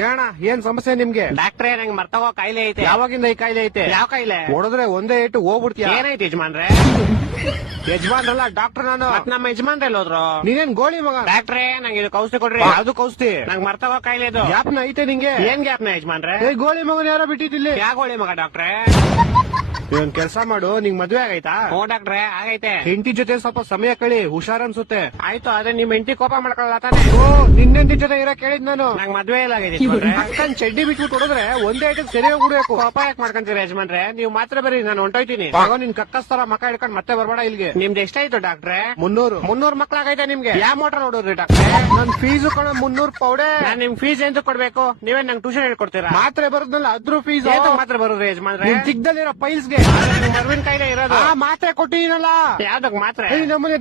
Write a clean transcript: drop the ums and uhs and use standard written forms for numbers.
ಹೇಳಣ್ಣ ಏನ್ ಸಮಸ್ಯೆ ನಿಮ್ಗೆ? ಡಾಕ್ಟ್ರೇ ನಂಗೆ ಮರ್ತಗೋ ಕಾಯಿಲೆ ಐತೆ. ಯಾವಾಗಿಂದ ಈ ಕಾಯಿಲೆ ಐತೆ? ಯಾವ ಕಾಯಿಲೆ? ಹೊಡೆದ್ರೆ ಒಂದೇ ಏಟು ಹೋಗ್ಬಿಡ್ತೀಯ. ಏನೈತೆ ಯಜಮಾನ್ರೆ? ಯಜಮಾನ್ರಲ್ಲ ಡಾಕ್ಟರ್ ನಾನು. ಮತ್ ನಮ್ಮ ಯಜಮಾನ್ರೆ ಎಲ್ಲಿ ಹೋದ್ರು? ನೀನೇನ್ ಗೋಳಿ ಮಗ? ಡಾಕ್ಟ್ರೇ ನಂಗೆ ಇದು ಔಷಧಿ ಕೊಡ್ರಿ. ಅದು ಕೌಸ್ತಿ ನಂಗೆ ಮರ್ತಗೋ ಕಾಯಿಲೆ ಇದು. ಯಾಪ್ನ ಐತೆ ನಿಂಗೆ? ಏನ್ ಗ್ಯಾಪ್ನ ಯಜಮಾನ್ರೆ? ಏ ಗೋಳಿ ಮಗನ್ ಯಾರೋ ಬಿಟ್ಟಿದ್ದಿಲ್ಲಿ. ಯಾಗೋಳಿ ಮಗ ಡಾಕ್ಟ್ರೇ? ಇವನ್ ಕೆಲ್ಸ ಮಾಡು, ನಿಂಗ್ ಮದ್ವೆ ಆಗೈತಾ? ಹ್ಞೂ ಡಾಕ್ಟ್ರೇ ಆಗೈತೆ. ಹೆಂಡತಿ ಜೊತೆ ಸ್ವಲ್ಪ ಸಮಯ ಕಳಿ, ಹುಷಾರ್ ಅನ್ಸುತ್ತೆ. ಆಯ್ತು, ಅದೇ ನಿಮ್ ಹೆಂಡತಿ ಕೋಪ ಮಾಡ್ಕೊಳ್ಳಲ್ಲ ತಾನೆ? ಓ ನಿನ್ನೆಂಟಿ ಜೊತೆ ಇರೋ ಕೇಳಿದ್ ನಾನು. ನಂಗ್ ಮದ್ವೆ ಇಲ್ಲ ಆಗೈತೆ ಯಜಮಾನ್ರೆ. ಅಕ್ಕನ್ ಚಡ್ಡಿ ಬಿಟ್ಬಿಟ್ಟು ಹೊಡೆದ್ರೆ ಒಂದೇ ಐಟಕ್ ಸರಿ ಹೋಗ್ಬಿಡ್ಬೇಕು. ಕೋಪ ಯಾಕೆ ಮಾಡ್ಕೊಂತೀರ ಯಜಮಾನ್ರೆ? ನೀವು ಮಾತ್ರ ಬರೀ ನಾನು ಹೊಂಟೋಯ್ತೀನಿ. ಆಗ ನಿನ್ ಕಕ್ಕಸ್ತರ ಮಕ್ಕ ಹಿಡ್ಕೊಂಡ್ ಮತ್ತೆ ಬರ್ಬೇಡ ಇಲ್ಲಿಗೆ. ನಿಮ್ದು ಎಷ್ಟಾಯ್ತು ಡಾಕ್ಟ್ರೆ? 300. 300 ಮಕ್ಳಾಗೈತೆ ನಿಮ್ಗೆ? ಯಾವ ಮೋಟರ್ ನೋಡಿದ್ರಿ ಡಾಕ್ಟ್ರೆ? ನನ್ ಫೀಸು ಕಣ 300 ಪೌಡೆ. ನಾನ್ ನಿಮ್ ಫೀಸ್ ಎಂತ ಕೊಡ್ಬೇಕು? ನೀವೇ ನಂಗೆ ಟ್ಯೂಷನ್ ಹೇಳ್ಕೊಡ್ತೀರಾ? ಮಾತ್ರೆ ಬರುದ್ನಲ್ಲ ಅದ್ರ ಫೀಸ್ ಮಾತ್ರ ಬರೋದು ಯಜಮಾನ್ರೆ? ನಿನ್ ಚಿಕ್ಕದಲ್ಲಿರೋ ಪೈಲ್ಸ್ಗೆ ಮರ್ವಿನ ಕಾಯಿಲೆ ಇರೋದು. ಆ ಮಾತ್ರೆ ಕೊಟ್ಟಿನಲ್ಲ. ಯಾವ್ದಕ್ ಮಾತ್ರ? ನಮ್ಮನೆ